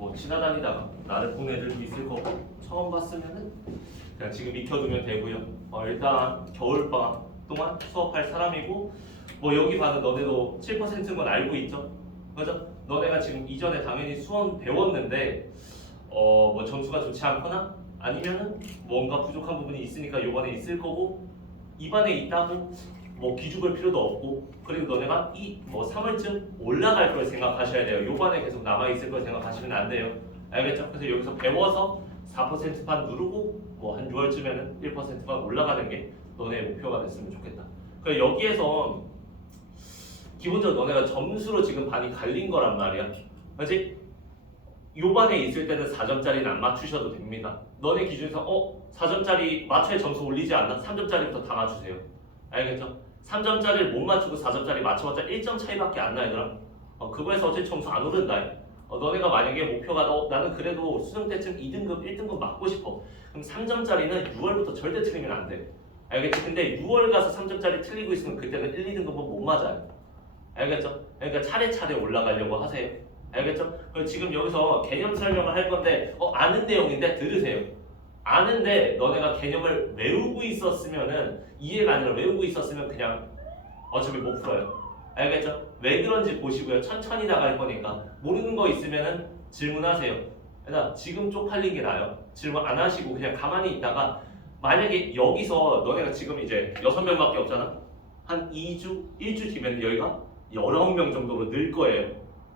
뭐 지나다니다가 나를 본 애들도 있을 거고 처음 봤으면은 그냥 지금 익혀두면 되고요. 일단 겨울방학 동안 수업할 사람이고 뭐 여기 봐도 너네도 7%인 건 알고 있죠? 그죠? 너네가 지금 이전에 당연히 수원 배웠는데 뭐 점수가 좋지 않거나 아니면은 뭔가 부족한 부분이 있으니까 요번에 있을 거고 이반에 있다고 뭐 기죽을 필요도 없고 그리고 너네가 이 뭐 3월쯤 올라갈 걸 생각하셔야 돼요. 요반에 계속 남아있을 걸 생각하시면 안 돼요. 알겠죠? 그래서 여기서 배워서 4%반 누르고 뭐 한 6월쯤에는 1%반 올라가는 게 너네의 목표가 됐으면 좋겠다. 그래 여기에서 기본적으로 너네가 점수로 지금 반이 갈린 거란 말이야. 그렇지? 요반에 있을 때는 4점짜리는 안 맞추셔도 됩니다. 너네 기준에서 4점짜리 맞춰야 점수 올리지 않나? 3점짜리부터 다 맞추세요. 알겠죠? 3점짜리를 못 맞추고 4점짜리 맞춰봤자 1점 차이밖에 안 나 얘들아. 그거에서 어차피 점수 안 오른다. 너네가 만약에 목표가 나는 그래도 수능 때쯤 2등급, 1등급 맞고 싶어. 그럼 3점짜리는 6월부터 절대 틀리면 안 돼. 알겠지? 근데 6월 가서 3점짜리 틀리고 있으면 그때는 1, 2등급은 못 맞아요. 알겠죠? 그러니까 차례차례 올라가려고 하세요. 알겠죠? 그럼 지금 여기서 개념 설명을 할 건데 아는 내용인데 들으세요. 아는데 너네가 개념을 외우고 있었으면은 이해가 아니라 외우고 있었으면 그냥 어차피 못 풀어요. 알겠죠? 왜 그런지 보시고요. 천천히 나갈 거니까 모르는 거 있으면은 질문하세요. 그러니까 지금 쪽팔린 게 나아요. 질문 안 하시고 그냥 가만히 있다가 만약에 여기서 너네가 지금 이제 6명밖에 없잖아. 한 2주, 1주 뒤면 여기가 19명 정도로 늘 거예요.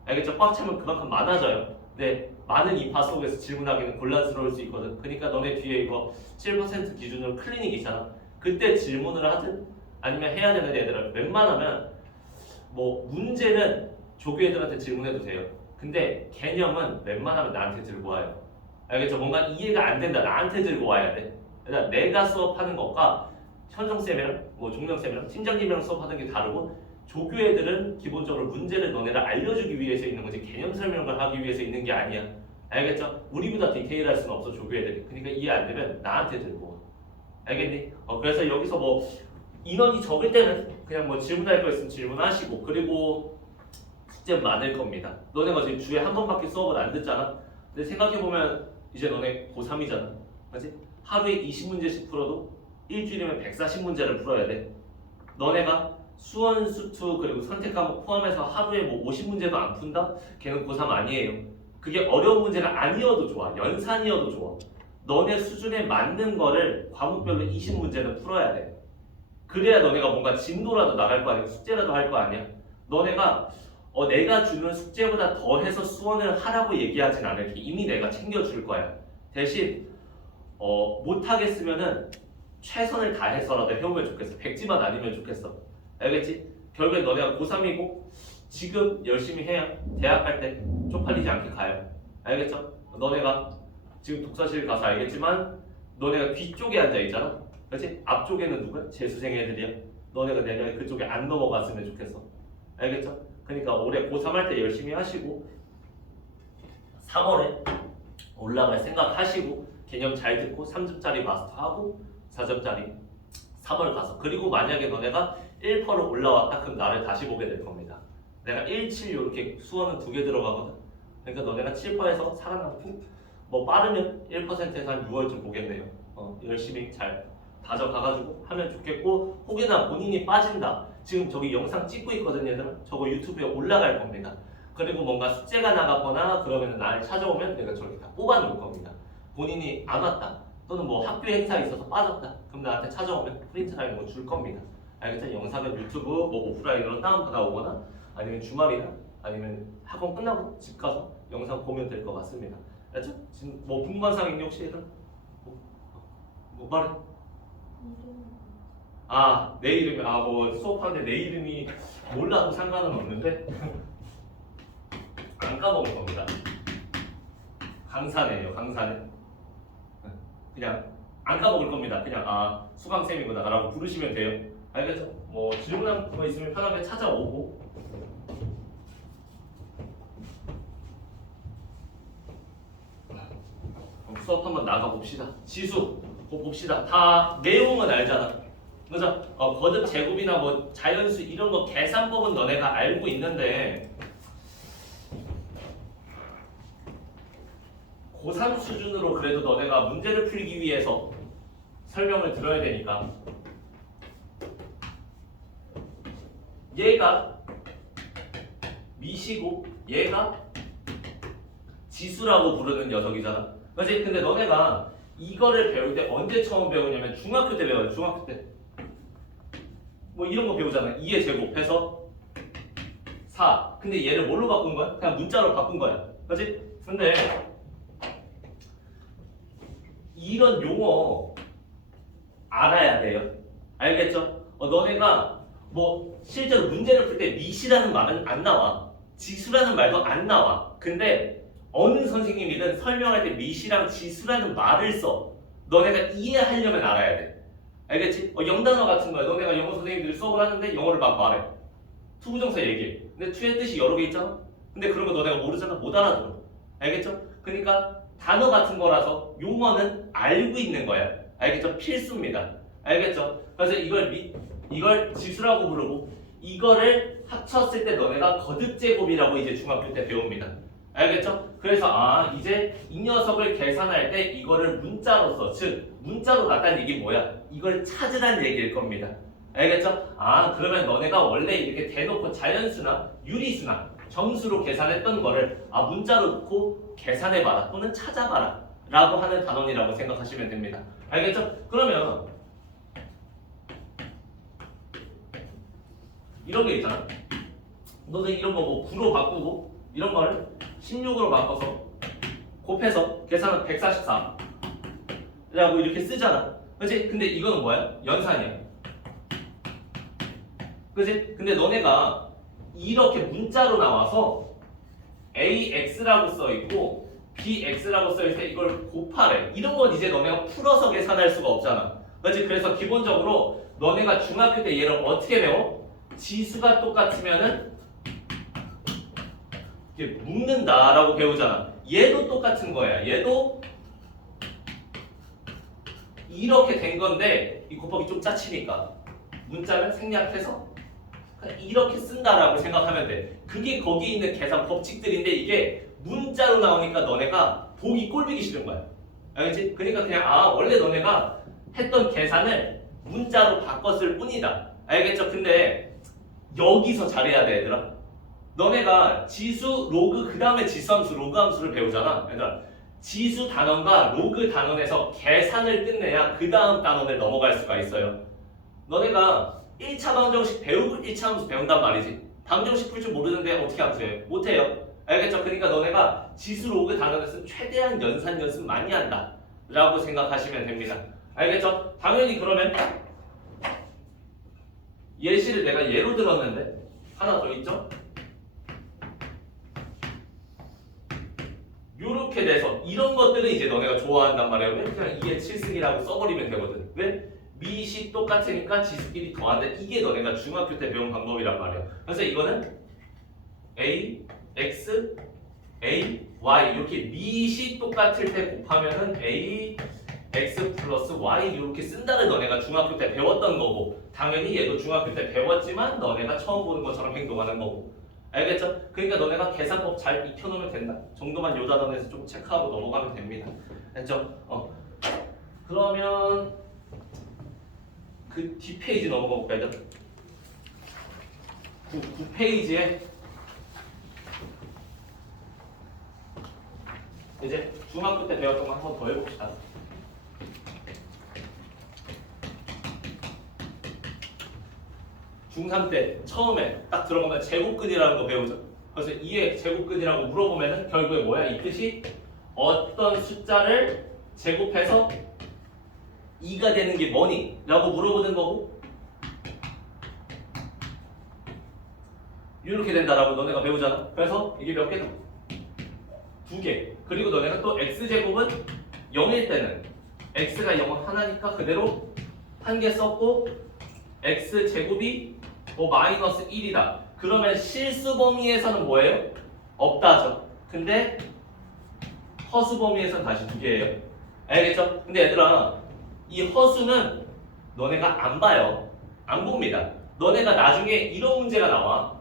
알겠죠? 꽉 차면 그만큼 많아져요. 근데 많은 이파 속에서 질문하기는 곤란스러울 수 있거든. 그러니까 너네 뒤에 이거 7% 기준으로 클리닉 있잖아. 그때 질문을 하든 아니면 해야 되는 애들은 웬만하면 뭐 문제는 조교 애들한테 질문해도 돼요. 근데 개념은 웬만하면 나한테 들고 와요. 알겠죠? 뭔가 이해가 안 된다. 나한테 들고 와야 돼. 그러니까 내가 수업하는 것과 현정쌤이랑 뭐 종명쌤이랑 팀장님이랑 수업하는 게 다르고 조교 애들은 기본적으로 문제를 너네를 알려주기 위해서 있는 거지 개념 설명을 하기 위해서 있는 게 아니야. 알겠죠? 우리보다 디테일할 수는 없어 조교 애들이. 그러니까 이해 안 되면 나한테 들고 와. 알겠니? 그래서 여기서 뭐 인원이 적을 때는 그냥 뭐 질문할 거 있으면 질문하시고 그리고 숙제 많을 겁니다. 너네가 지금 주에 한 번밖에 수업을 안 듣잖아. 근데 생각해보면 이제 너네 고3이잖아. 그렇지? 하루에 20문제씩 풀어도 일주일이면 140문제를 풀어야 돼. 너네가 수원, 수투 그리고 선택 과목 포함해서 하루에 뭐 50문제도 안 푼다? 걔는 고3 아니에요. 그게 어려운 문제가 아니어도 좋아. 연산이어도 좋아. 너네 수준에 맞는 거를 과목별로 20문제는 풀어야 돼. 그래야 너네가 뭔가 진도라도 나갈 거 아니야. 숙제라도 할 거 아니야. 너네가 내가 주는 숙제보다 더 해서 수원을 하라고 얘기하진 않을게. 이미 내가 챙겨줄 거야. 대신 못하겠으면은 최선을 다해서라도 해오면 좋겠어. 백지만 아니면 좋겠어. 알겠지? 결국에 너네가 고3이고 지금 열심히 해야 대학 갈 때 쪽팔리지 않게 가요. 알겠죠? 너네가 지금 독서실 가서 알겠지만 너네가 뒤쪽에 앉아있잖아. 그렇지? 앞쪽에는 누구야? 재수생 애들이야. 너네가 내년에 그쪽에 안 넘어갔으면 좋겠어. 알겠죠? 그러니까 올해 고3 할 때 열심히 하시고 3월에 올라갈 생각 하시고 개념 잘 듣고 3점짜리 마스터하고 4점짜리 3월 가서 그리고 만약에 너네가 1%로 올라왔다 그럼 나를 다시 보게 될 겁니다. 내가 1, 7 이렇게 수원은 2개 들어가거든. 그러니까 너네가 7%에서 살아남고 뭐 빠르면 1%에서 한 6월쯤 보겠네요. 열심히 잘 다져가가지고 하면 좋겠고 혹여나 본인이 빠진다. 지금 저기 영상 찍고 있거든요 얘들아. 저거 유튜브에 올라갈 겁니다. 그리고 뭔가 숙제가 나갔거나 그러면 나를 찾아오면 내가 저렇게 다 뽑아놓을 겁니다. 본인이 안 왔다 또는 뭐 학교 행사 있어서 빠졌다 그럼 나한테 찾아오면 프린트나 이런 거 줄 겁니다. 알겠죠? 영상은 유튜브 뭐 오프라인으로 다운받아 오거나 아니면 주말이나 아니면 학원 끝나고 집 가서 영상 보면 될 것 같습니다. 알죠? 지금 뭐 궁금한 사항 있니 혹시 얘들아? 뭐 말해? 내 이름이 뭐 수업하는데 내 이름이 몰라도 상관은 없는데 안 까먹을 겁니다. 강사네요. 강사네. 그냥 안 까먹을 겁니다. 그냥 수강쌤이구나 라고 부르시면 돼요. 알겠죠? 뭐 질문한 거 있으면 편하게 찾아오고 수업 한번 나가봅시다. 지수 봅시다. 다 내용은 알잖아. 그죠? 거듭 제곱이나 뭐 자연수 이런 거 계산법은 너네가 알고 있는데 고3 수준으로 그래도 너네가 문제를 풀기 위해서 설명을 들어야 되니까 얘가 미시고 얘가 지수라고 부르는 녀석이잖아. 그렇지? 근데 너네가 이거를 배울 때 언제 처음 배우냐면 중학교 때 배워요. 중학교 때. 뭐 이런 거 배우잖아. 2의 제곱해서 4. 근데 얘를 뭘로 바꾼 거야? 그냥 문자로 바꾼 거야. 그렇지? 근데 이런 용어 알아야 돼요. 알겠죠? 너네가 뭐 실제로 문제를 풀 때 미시라는 말은 안 나와. 지수라는 말도 안 나와. 근데 어느 선생님이든 설명할 때 미시랑 지수라는 말을 써. 너네가 이해하려면 알아야 돼. 알겠지? 영단어 같은 거야. 너네가 영어 선생님들이 수업을 하는데 영어를 막 말해. 투부정사 얘기해. 근데 투의 뜻이 여러 개 있잖아? 근데 그런 거 너네가 모르잖아? 못 알아들어. 알겠죠? 그러니까 단어 같은 거라서 용어는 알고 있는 거야. 알겠죠? 필수입니다. 알겠죠? 그래서 이걸 지수라고 부르고 이거를 합쳤을 때 너네가 거듭제곱이라고 이제 중학교 때 배웁니다. 알겠죠? 그래서 이제 이 녀석을 계산할 때 이거를 문자로 써. 즉 문자로 나타낸 얘기 뭐야? 이걸 찾으라는 얘기일 겁니다. 알겠죠? 그러면 너네가 원래 이렇게 대놓고 자연수나 유리수나 정수로 계산했던 거를 문자로 놓고 계산해봐라 또는 찾아봐라 라고 하는 단원이라고 생각하시면 됩니다. 알겠죠? 그러면 이런 게 있잖아. 너네 이런 거 뭐 9로 바꾸고 이런 거를 16으로 바꿔서 곱해서 계산은 144 라고 이렇게 쓰잖아. 그치? 근데 이거는 뭐야? 연산이야. 그치? 근데 너네가 이렇게 문자로 나와서 AX라고 써있고 BX라고 써있을 때 이걸 곱하래. 이런 건 이제 너네가 풀어서 계산할 수가 없잖아. 그치? 그래서 기본적으로 너네가 중학교 때 얘를 어떻게 배워? 지수가 똑같으면은 이렇게 묶는다라고 배우잖아. 얘도 똑같은 거야. 얘도 이렇게 된 건데 이 곱하기 좀 짜치니까 문자를 생략해서 그냥 이렇게 쓴다라고 생각하면 돼. 그게 거기 있는 계산 법칙들인데 이게 문자로 나오니까 너네가 보기 꼴보기 싫은 거야. 알겠지? 그러니까 그냥 원래 너네가 했던 계산을 문자로 바꿨을 뿐이다. 알겠죠? 근데 여기서 잘해야 돼, 얘들아. 너네가 지수, 로그, 그 다음에 지수함수, 로그함수를 배우잖아. 얘들아, 지수 단원과 로그 단원에서 계산을 끝내야 그 다음 단원을 넘어갈 수가 있어요. 너네가 1차 방정식 배우고 1차 함수 배운단 말이지. 방정식 풀 줄 모르는데 어떻게 함수해? 못해요. 알겠죠? 그러니까 너네가 지수, 로그 단원에서는 최대한 연산 연습 많이 한다 라고 생각하시면 됩니다. 알겠죠? 당연히 그러면 예시를 내가 예로 들었는데 하나 더 있죠? 요렇게 돼서 이런 것들은 이제 너네가 좋아한단 말이야. 왜? 그냥 2의 7승이라고 써버리면 되거든. 왜? 미시 똑같으니까 지수끼리 더한다. 이게 너네가 중학교 때 배운 방법이란 말이야. 그래서 이거는 A, X, A, Y 이렇게 미시 똑같을 때 곱하면은 A, X 플러스 Y 이렇게 쓴다를 너네가 중학교 때 배웠던 거고 당연히 얘도 중학교 때 배웠지만 너네가 처음 보는 것처럼 행동하는 거고 알겠죠? 그러니까 너네가 계산법 잘 익혀놓으면 된다 정도만 요 단원에서 좀 체크하고 넘어가면 됩니다. 알겠죠? 그러면 그 뒷페이지 넘어가 볼까요? 9페이지에 이제 중학교 때 배웠던 거 한 번 더 해봅시다. 중3 때 처음에 딱 들어가면 제곱근이라는 거 배우죠. 그래서 2의 제곱근이라고 물어보면은 결국에 뭐야? 이 뜻이 어떤 숫자를 제곱해서 2가 되는 게 뭐니? 라고 물어보는 거고 이렇게 된다라고 너네가 배우잖아. 그래서 이게 몇 개다? 2개. 그리고 너네가 또 x제곱은 0일 때는 x가 0은 하나니까 그대로 한 개 썼고 x제곱이 마이너스 1이다. 그러면 실수 범위에서는 뭐예요? 없다죠. 근데 허수 범위에서는 다시 2개예요. 알겠죠? 근데 얘들아 이 허수는 너네가 안 봐요. 안 봅니다. 너네가 나중에 이런 문제가 나와.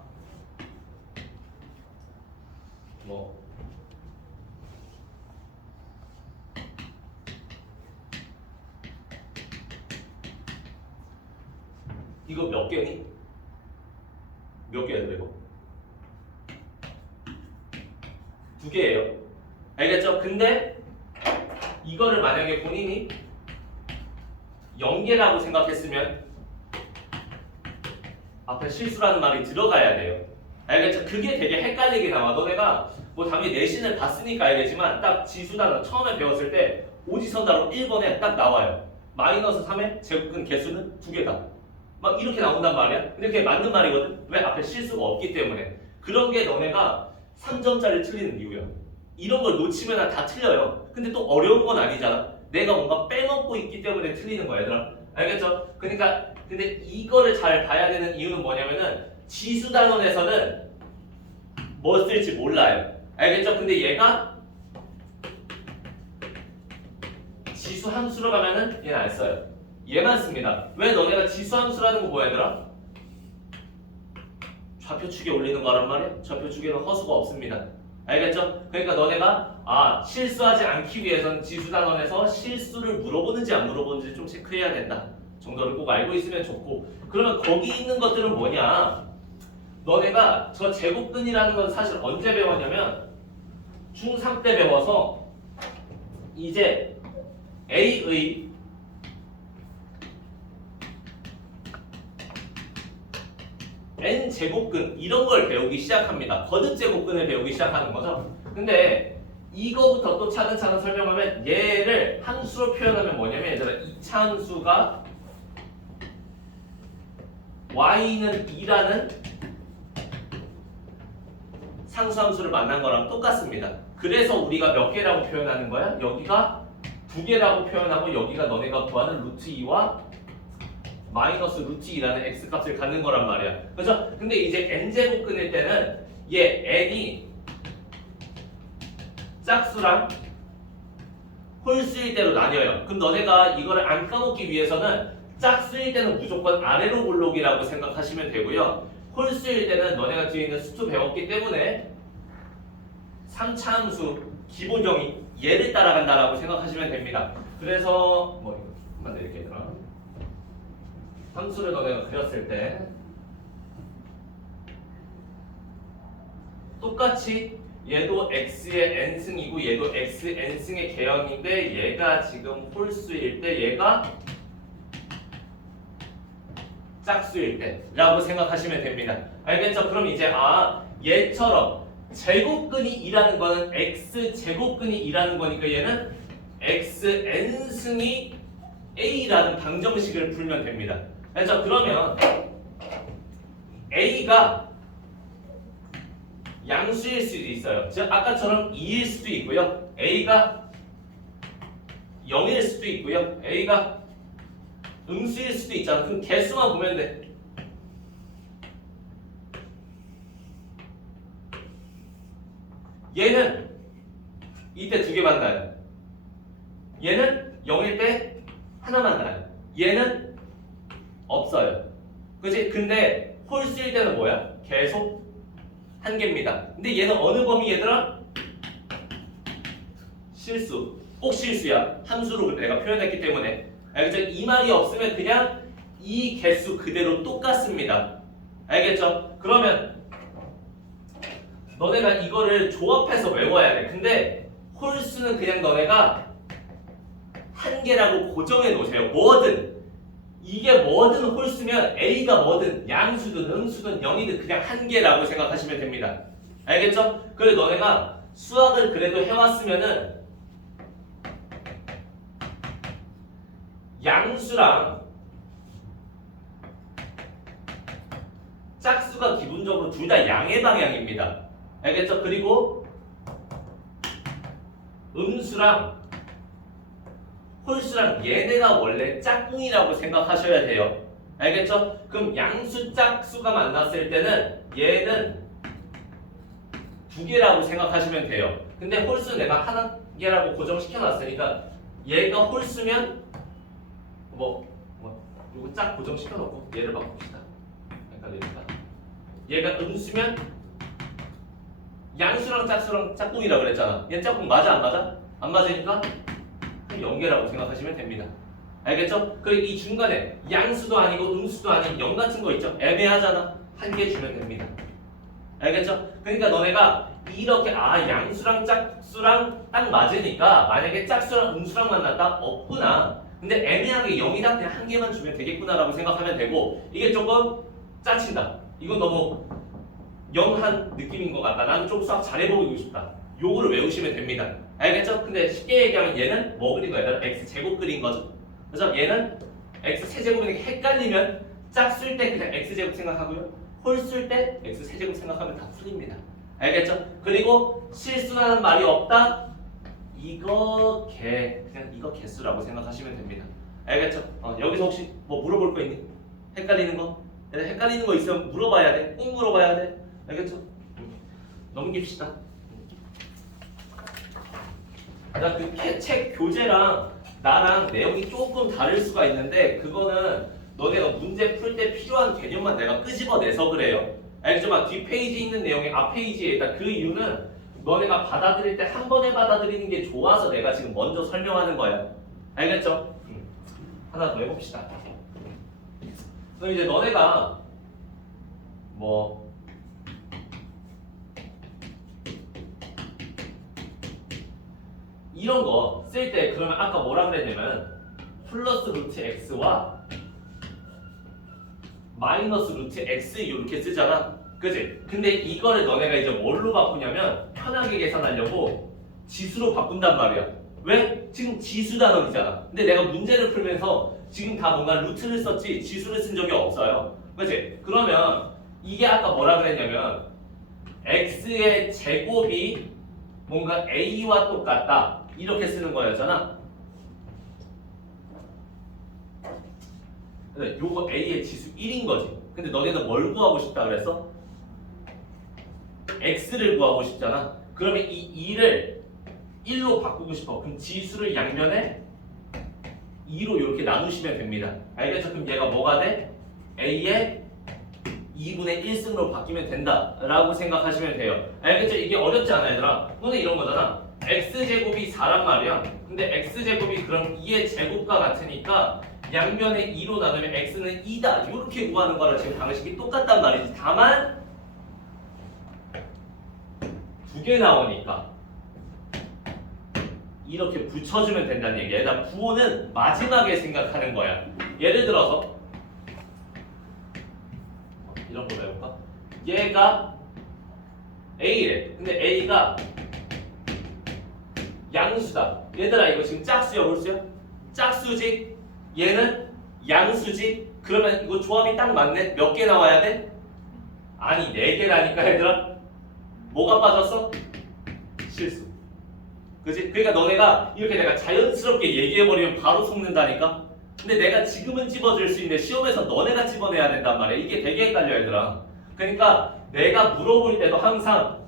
뭐 이거 몇 개니? 몇 개야 이거? 2개예요. 알겠죠? 근데 이거를 만약에 본인이 0개라고 생각했으면 앞에 실수라는 말이 들어가야 돼요. 알겠죠? 그게 되게 헷갈리게 나와. 너네가 뭐 당연히 내신을 봤으니까 알겠지만 딱 지수단어 처음에 배웠을 때 오지선다로 1번에 딱 나와요. 마이너스 3의 제곱근 개수는 2개다. 막 이렇게 나온단 말이야. 근데 그게 맞는 말이거든. 왜? 앞에 실수가 없기 때문에. 그런 게 너네가 3점짜리 틀리는 이유야. 이런 걸 놓치면 다 틀려요. 근데 또 어려운 건 아니잖아. 내가 뭔가 빼먹고 있기 때문에 틀리는 거야, 얘들아. 알겠죠? 그러니까 근데 이거를 잘 봐야 되는 이유는 뭐냐면은 지수 단원에서는 뭐 쓸지 몰라요. 알겠죠? 근데 얘가 지수 함수로 가면은 얘는 안 써요. 얘만 씁니다. 왜? 너네가 지수 함수라는 거 뭐야, 얘들아? 좌표축에 올리는 거란 말이야. 좌표축에는 허수가 없습니다. 알겠죠? 그러니까 너네가 실수하지 않기 위해서는 지수 단원에서 실수를 물어보는지 안 물어보는지 좀 체크해야 된다 정도를 꼭 알고 있으면 좋고, 그러면 거기 있는 것들은 뭐냐? 너네가 저 제곱근이라는 건 사실 언제 배웠냐면 중3 때 배워서 이제 A의 n제곱근 이런 걸 배우기 시작합니다. 거듭 제곱근을 배우기 시작하는 거죠. 근데 이거부터 또 차근차근 설명하면 얘를 함수로 표현하면 뭐냐면 얘들아, 이차 함수가 y는 2라는 상수함수를 만난 거랑 똑같습니다. 그래서 우리가 몇 개라고 표현하는 거야? 여기가 2개라고 표현하고 여기가 너네가 구하는 루트 2와 마이너스 루트 2라는 x값을 갖는 거란 말이야. 그렇죠? 근데 이제 n제곱근일 때는 얘 n이 짝수랑 홀수일 때로 나뉘어요. 그럼 너네가 이거를 안 까먹기 위해서는 짝수일 때는 무조건 아래로 볼록이라고 생각하시면 되고요. 홀수일 때는 너네가 뒤에 있는 수투 배웠기 때문에 3차 함수 기본정의 얘를 따라간다라고 생각하시면 됩니다. 그래서 뭐 이거만 이렇게 얘들아, 함수를 너네가 그렸을 때 똑같이 얘도 x의 n승이고 얘도 x n승의 계형인데 얘가 지금 홀수일 때 얘가 짝수일 때라고 생각하시면 됩니다. 알겠죠? 그럼 이제 얘처럼 제곱근이 2라는 거는 x 제곱근이 2라는 거니까 얘는 x n승이 a라는 방정식을 풀면 됩니다. 알겠죠? 그러면 a가 양수일 수도 있어요. 즉 아까처럼 2일 수도 있고요. a가 0일 수도 있고요. a가 음수일 수도 있잖아. 그럼 개수만 보면 돼. 얘는 이때 2개 만나요. 얘는 0일 때 하나만 나요. 얘는 없어요. 그치? 근데 홀수일 때는 뭐야? 계속 한 개입니다. 근데 얘는 어느 범위 얘들아? 실수. 꼭 실수야. 함수로 내가 표현했기 때문에. 알겠죠? 이 말이 없으면 그냥 이 개수 그대로 똑같습니다. 알겠죠? 그러면 너네가 이거를 조합해서 외워야 돼. 근데 홀수는 그냥 너네가 한 개라고 고정해 놓으세요. 뭐든. 이게 뭐든 홀수면 A가 뭐든 양수든 음수든 0이든 그냥 한 개라고 생각하시면 됩니다. 알겠죠? 그래 너네가 수학을 그래도 해왔으면은 양수랑 짝수가 기본적으로 둘 다 양의 방향입니다. 알겠죠? 그리고 음수랑 홀수랑 얘네가 원래 짝꿍이라고 생각하셔야 돼요. 알겠죠? 그럼 양수 짝수가 만났을 때는 얘는 2개라고 생각하시면 돼요. 근데 홀수는 내가 하나 개라고 고정시켜 놨으니까 얘가 홀수면 이거 짝 고정시켜 놓고 얘를 바꿉시다. 헷갈리니까. 얘가 음수면 양수랑 짝수랑 짝꿍이라고 그랬잖아. 얘 짝꿍 맞아 안 맞아? 안 맞으니까 0개라고 생각하시면 됩니다. 알겠죠? 그리고 이 중간에 양수도 아니고 음수도 아닌 0 같은 거 있죠? 애매하잖아. 한 개 주면 됩니다. 알겠죠? 그러니까 너네가 이렇게 양수랑 짝수랑 딱 맞으니까 만약에 짝수랑 음수랑 만났다? 없구나. 근데 애매하게 0이다? 그냥 한 개만 주면 되겠구나라고 생각하면 되고 이게 조금 짜친다. 이건 너무 영한 느낌인 것 같다. 나는 좀 수학 잘해보고 싶다. 요거를 외우시면 됩니다. 알겠죠? 근데 쉽게 얘기하면 얘는 뭐 그린 거야? x제곱 그린 거죠. 그래서 얘는 x세제곱이니까 헷갈리면 짝쓸 때 그냥 x제곱 생각하고요. 홀쓸 때 x세제곱 생각하면 다 풀립니다. 알겠죠? 그리고 실수라는 말이 없다? 그냥 이거 개수라고 생각하시면 됩니다. 알겠죠? 여기서 혹시 뭐 물어볼 거 있니? 헷갈리는 거? 헷갈리는 거 있으면 물어봐야 돼. 꼭 물어봐야 돼. 알겠죠? 넘깁시다. 책 교재랑 나랑 내용이 조금 다를 수가 있는데 그거는 너네가 문제 풀 때 필요한 개념만 내가 끄집어내서 그래요. 알겠죠? 막 뒷페이지에 있는 내용이 앞페이지에 있다. 그 이유는 너네가 받아들일 때 한 번에 받아들이는 게 좋아서 내가 지금 먼저 설명하는 거야. 알겠죠? 하나 더 해봅시다. 그럼 이제 너네가 뭐 이런 거 쓸 때 그러면 아까 뭐라 그랬냐면 플러스 루트 x와 마이너스 루트 x 이렇게 쓰잖아. 그치? 근데 이거를 너네가 이제 뭘로 바꾸냐면 편하게 계산하려고 지수로 바꾼단 말이야. 왜? 지금 지수 단원이잖아. 근데 내가 문제를 풀면서 지금 다 뭔가 루트를 썼지 지수를 쓴 적이 없어요. 그치? 그러면 이게 아까 뭐라 그랬냐면 x의 제곱이 뭔가 a와 똑같다 이렇게 쓰는 거였잖아. 근데 요거 a의 지수 1인 거지. 근데 너네는 뭘 구하고 싶다 그랬어? x를 구하고 싶잖아. 그러면 이 2를 1로 바꾸고 싶어. 그럼 지수를 양면에 2로 이렇게 나누시면 됩니다. 알겠죠? 그럼 얘가 뭐가 돼? a의 2분의 1승으로 바뀌면 된다라고 생각하시면 돼요. 알겠죠? 이게 어렵지 않아 얘들아. 너네 이런 거잖아. x제곱이 4란 말이야. 근데 x제곱이 그럼 2의 제곱과 같으니까 양면에 2로 나누면 x는 2다. 이렇게 구하는 거랑 지금 방식이 똑같단 말이지. 다만 두 개 나오니까 이렇게 붙여주면 된다는 얘기야. 일단 부호는 마지막에 생각하는 거야. 예를 들어서 이런 거 해볼까? 얘가 A래. 근데 A가 양수다. 얘들아 이거 지금 짝수야 홀수야? 짝수지? 얘는 양수지? 그러면 이거 조합이 딱 맞네? 몇 개 나와야 돼? 아니 4개라니까 얘들아. 뭐가 빠졌어? 실수. 그치? 그러니까 너네가 이렇게 내가 자연스럽게 얘기해버리면 바로 속는다니까? 근데 내가 지금은 집어줄 수 있는데 시험에서 너네가 집어내야 된단 말이야. 이게 되게 헷갈려 얘들아. 그러니까 내가 물어볼 때도 항상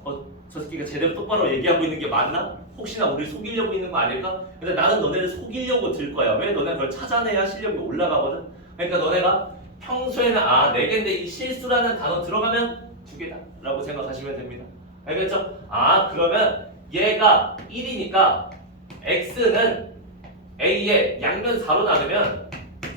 저 새끼가 제대로 똑바로 얘기하고 있는 게 맞나? 혹시나 우리 속이려고 있는 거 아닐까? 근데 나는 너네를 속이려고 들 거야. 왜? 너네가 그걸 찾아내야 실력이 올라가거든. 그러니까 너네가 평소에는 4개인데 이 실수라는 단어 들어가면 2개다 라고 생각하시면 됩니다. 알겠죠? 그러면 얘가 1이니까 x는 a의 양면 4로 나누면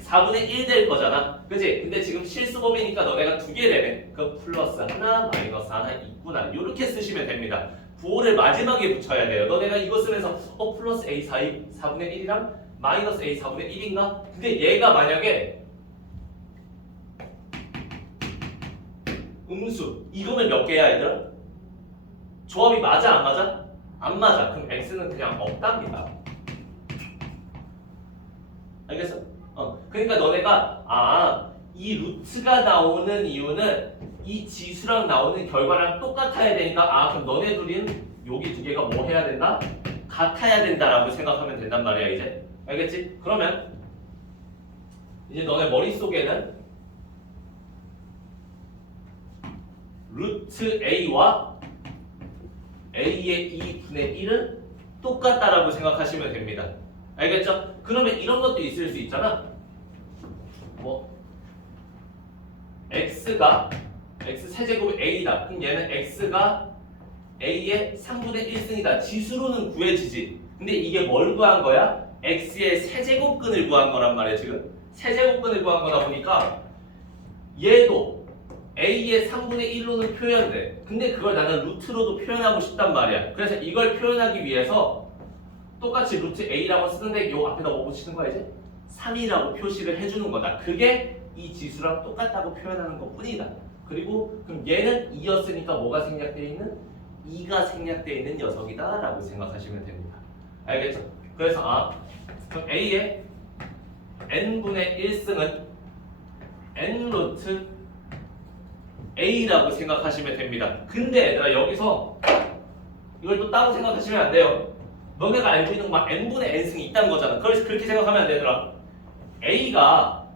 4분의 1 될 거잖아. 그치? 근데 지금 실수범위니까 너네가 2개 되네. 그럼 플러스 하나, 마이너스 하나 있구나. 이렇게 쓰시면 됩니다. 부호를 마지막에 붙여야 돼요. 너네가 이거 쓰면서 플러스 a 4분의 1이랑 마이너스 a 4분의 1인가? 근데 얘가 만약에 음수 이거면 몇 개야 얘들아? 조합이 맞아 안 맞아? 안 맞아. 그럼 x는 그냥 없답니다. 알겠어? 그러니까 너네가 이 루트가 나오는 이유는 이 지수랑 나오는 결과랑 똑같아야 되니까 그럼 너네 둘은 여기 2개가 뭐 해야 된다? 같아야 된다라고 생각하면 된단 말이야 이제. 알겠지? 그러면 이제 너네 머릿속에는 루트 a와 a의 2분의 1은 똑같다라고 생각하시면 됩니다. 알겠죠? 그러면 이런 것도 있을 수 있잖아. x가 x 세제곱이 a다. 그럼 얘는 x가 a의 3분의 1승이다. 지수로는 구해지지. 근데 이게 뭘 구한 거야? x의 세제곱근을 구한 거란 말이에요. 지금 세제곱근을 구한 거다 보니까 얘도 a의 3분의 1로는 표현돼. 근데 그걸 나는 루트로도 표현하고 싶단 말이야. 그래서 이걸 표현하기 위해서 똑같이 루트 a라고 쓰는데 요 앞에다 뭐 붙이는 거야 이제? 3이라고 표시를 해주는 거다. 그게 이 지수랑 똑같다고 표현하는 것 뿐이다. 그리고 그럼 얘는 2였으니까 뭐가 생략되어 있는? 2가 생략되어 있는 녀석이다 라고 생각하시면 됩니다. 알겠죠? 그래서 그럼 a의 n분의 1승은 n 루트 a라고 생각하시면 됩니다. 근데 얘들아 여기서 이걸 또 따로 생각하시면 안 돼요. 너네가 알고 있는 막 n분의 n승이 있다는 거잖아. 그래서 그렇게 생각하면 안 되더라. a가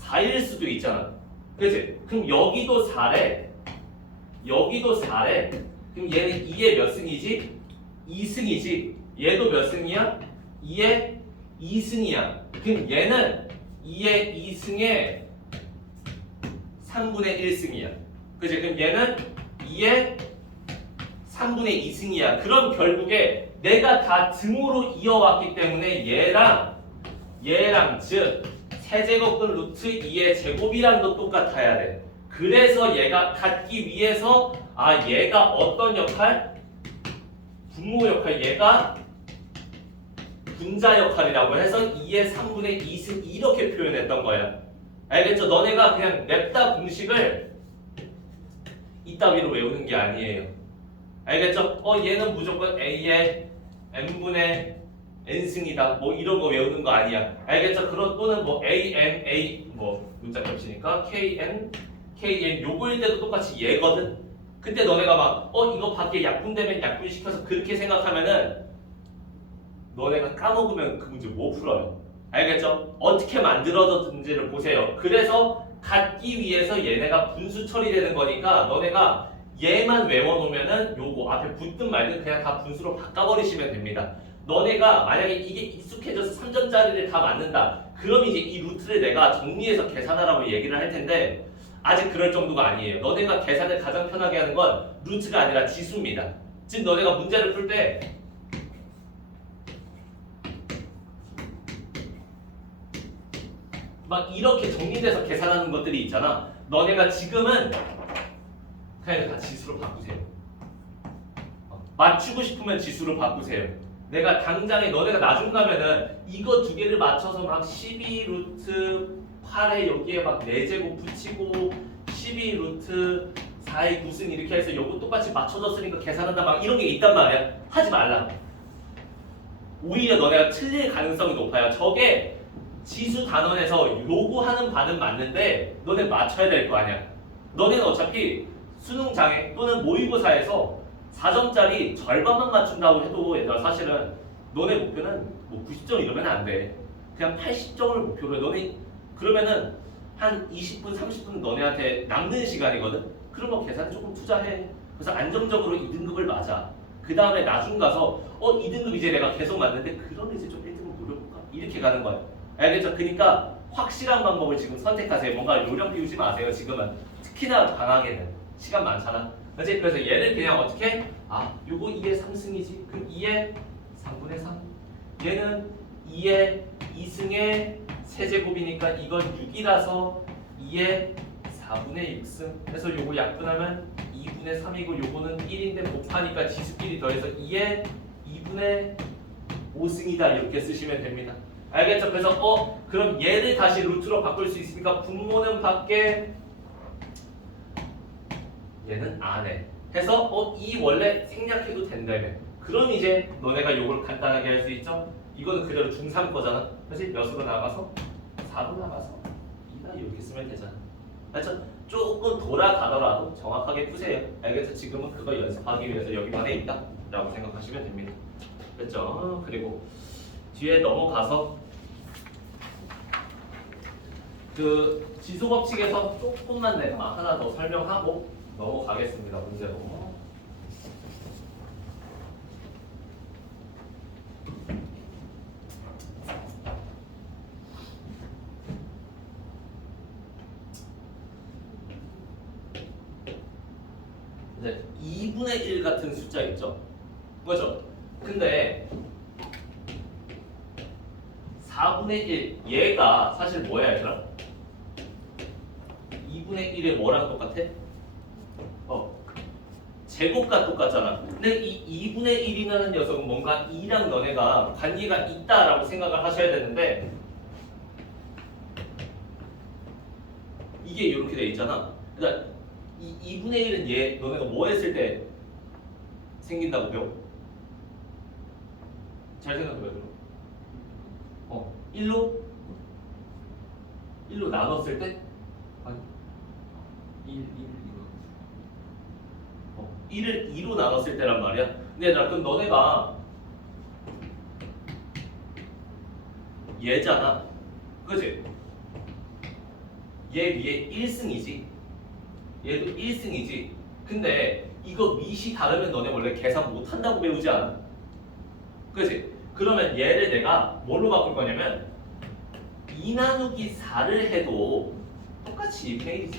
4일 수도 있잖아. 그치? 그럼 여기도 4래. 여기도 4래. 그럼 얘는 2의 몇 승이지? 2승이지. 얘도 몇 승이야? 2의 2승이야. 그럼 얘는 2의 2승의 3분의 1승이야. 그치? 그럼 얘는 2의 3분의 2승이야. 그럼 결국에 내가 다 등으로 이어왔기 때문에 얘랑 즉 세제곱근 루트 2의 제곱이랑도 똑같아야 돼. 그래서 얘가 같기 위해서 얘가 어떤 역할? 분모 역할. 얘가 분자 역할이라고 해서 2의 3분의 2승 이렇게 표현했던 거야. 알겠죠? 너네가 그냥 냅다 공식을 이따위로 외우는 게 아니에요. 알겠죠? 얘는 무조건 a의 n분의 n승이다. 뭐 이런 거 외우는 거 아니야. 알겠죠? 또는 뭐 a 뭐 문자값이니까 kn 요거일 때도 똑같이 얘거든. 그때 너네가 막 이거 밖에 약분되면 약분시켜서 그렇게 생각하면은 너네가 까먹으면 그 문제 못 풀어요. 알겠죠? 어떻게 만들어졌는지를 보세요. 그래서 갖기 위해서 얘네가 분수 처리되는 거니까 너네가 얘만 외워놓으면은 요거 앞에 붙든 말든 그냥 다 분수로 바꿔버리시면 됩니다. 너네가 만약에 이게 익숙해져서 3점짜리를 다 맞는다. 그럼 이제 이 루트를 내가 정리해서 계산하라고 얘기를 할 텐데 아직 그럴 정도가 아니에요. 너네가 계산을 가장 편하게 하는 건 루트가 아니라 지수입니다. 즉 너네가 문제를 풀 때 막 이렇게 정리돼서 계산하는 것들이 있잖아. 너네가 지금은 그냥 다 지수로 바꾸세요. 맞추고 싶으면 지수로 바꾸세요. 내가 당장에 너네가 나중 가면은 이거 두 개를 맞춰서 막 12 루트 8에 여기에 막 4제곱 붙이고 12 루트 4의 9승 이렇게 해서 요거 똑같이 맞춰졌으니까 계산한다 막 이런 게 있단 말이야. 하지 말라. 오히려 너네가 틀릴 가능성이 높아요. 저게 지수 단원에서 요구하는 바는 맞는데 너네 맞춰야 될 거 아니야. 너네는 어차피 수능 장애 또는 모의고사에서 4점짜리 절반만 맞춘다고 해도 얘들아 사실은 너네 목표는 뭐 90점 이러면 안 돼. 그냥 80점을 목표로 해. 너네 그러면은 한 20분 30분 너네한테 남는 시간이거든. 그런 거 계산에 조금 투자해. 그래서 안정적으로 2등급을 맞아. 그 다음에 나중 가서 2등급 이제 내가 계속 맞는데 그럼 이제 좀 1등급 노려볼까? 이렇게 가는 거야. 알겠죠? 그러니까 확실한 방법을 지금 선택하세요. 뭔가 요령 비우지 마세요. 지금은 특히나 방학에는 시간 많잖아. 그렇지? 그래서 얘를 그냥 어떻게? 요거 2의 3승이지. 그럼 2의 3분의 3. 얘는 2의 2승의 세제곱이니까 이건 6이라서 2의 4분의 6승. 그래서 요거 약분하면 2분의 3이고 요거는 1인데 곱하니까 지수끼리 더해서 2의 2분의 5승이다. 이렇게 쓰시면 됩니다. 알겠죠? 그래서 그럼 얘를 다시 루트로 바꿀 수 있으니까 분모는 밖에 얘는 안에 해서 이 원래 생략해도 된다며. 그럼 이제 너네가 요걸 간단하게 할 수 있죠? 이거는 그대로 중3 거잖아. 그렇지? 몇으로 나가서? 4로 나가서 2다 이렇게 쓰면 되잖아. 알죠? 조금 돌아가더라도 정확하게 푸세요. 알겠죠? 지금은 그거 연습하기 위해서 여기만에 있다 라고 생각하시면 됩니다. 됐죠? 그리고 뒤에 넘어가서 그 지수 법칙에서 조금만 내가 하나 더 설명하고 넘어가겠습니다. 문제로. 이제 2분의 1 같은 숫자 있죠? 그죠? 근데 4분의 1 얘가 사실 뭐야 얘들아? 2분의 1이 뭐랑 똑같아? 제곱과 똑같잖아. 근데 이 2분의 1이라는 녀석은 뭔가 2랑 너네가 관계가 있다라고 생각을 하셔야 되는데 이게 이렇게 돼 있잖아. 그러니까 이 2분의 1은 얘 너네가 뭐 했을 때 생긴다고 배워? 잘 생각해봐. 1로 나눴을 때? 아니 1 1을 2로 나눴을 때란 말이야. 근데 얘들아 그럼 너네가 얘잖아. 그지? 얘 위에 1승이지. 얘도 1승이지. 근데 이거 밑이 다르면 너네 원래 계산 못한다고 배우지 않아? 그지? 그러면 얘를 내가 뭘로 바꿀 거냐면 2 나누기 4를 해도 똑같이 2분의 1이지.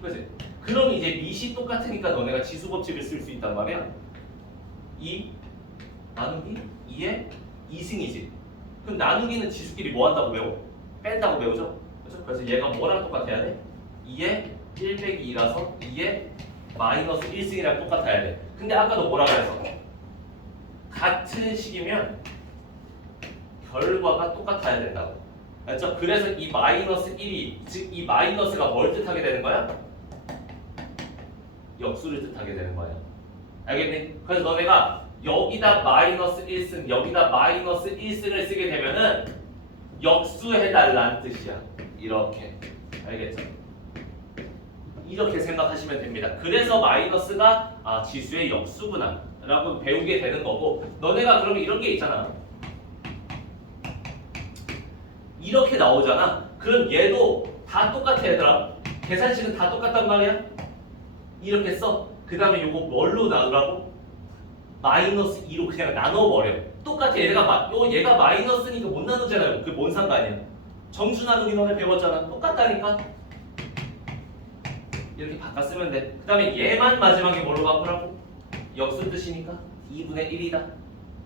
그지? 그럼 이제 밑이 똑같으니까 너네가 지수법칙을 쓸 수 있단 말이야. 2 나누기 2의 2승이지. 그럼 나누기는 지수끼리 뭐 한다고 배워? 뺀다고 배우죠? 그렇죠? 그래서 얘가 뭐랑 똑같아야 돼? 2의 1 빼기 2라서 2의 마이너스 1승이랑 똑같아야 돼. 근데 아까도 뭐라 그랬어? 같은 식이면 결과가 똑같아야 된다고. 알죠? 그래서 이 마이너스 1이 즉 이 마이너스가 뭘 뜻하게 되는 거야? 역수를 뜻하게 되는 거야. 알겠니? 그래서 너네가 여기다 마이너스 1승 여기다 마이너스 1승을 쓰게 되면은 역수해달라는 뜻이야. 이렇게. 알겠죠? 이렇게 생각하시면 됩니다. 그래서 마이너스가 지수의 역수구나 라고 배우게 되는 거고 너네가 그러면 이런 게 있잖아. 이렇게 나오잖아. 그럼 얘도 다 똑같아 얘들아. 계산식은 다 똑같단 말이야. 이렇게 써. 그 다음에 요거 뭘로 나누라고? 마이너스 2로 그냥 나눠버려. 똑같아. 얘가 마이너스니까 못 나누잖아요. 그게 뭔 상관이야. 정수 나누기 너네 배웠잖아. 똑같다니까. 이렇게 바꿔 쓰면 돼. 그 다음에 얘만 마지막에 뭘로 바꾸라고? 역수 뜻이니까 2분의 1이다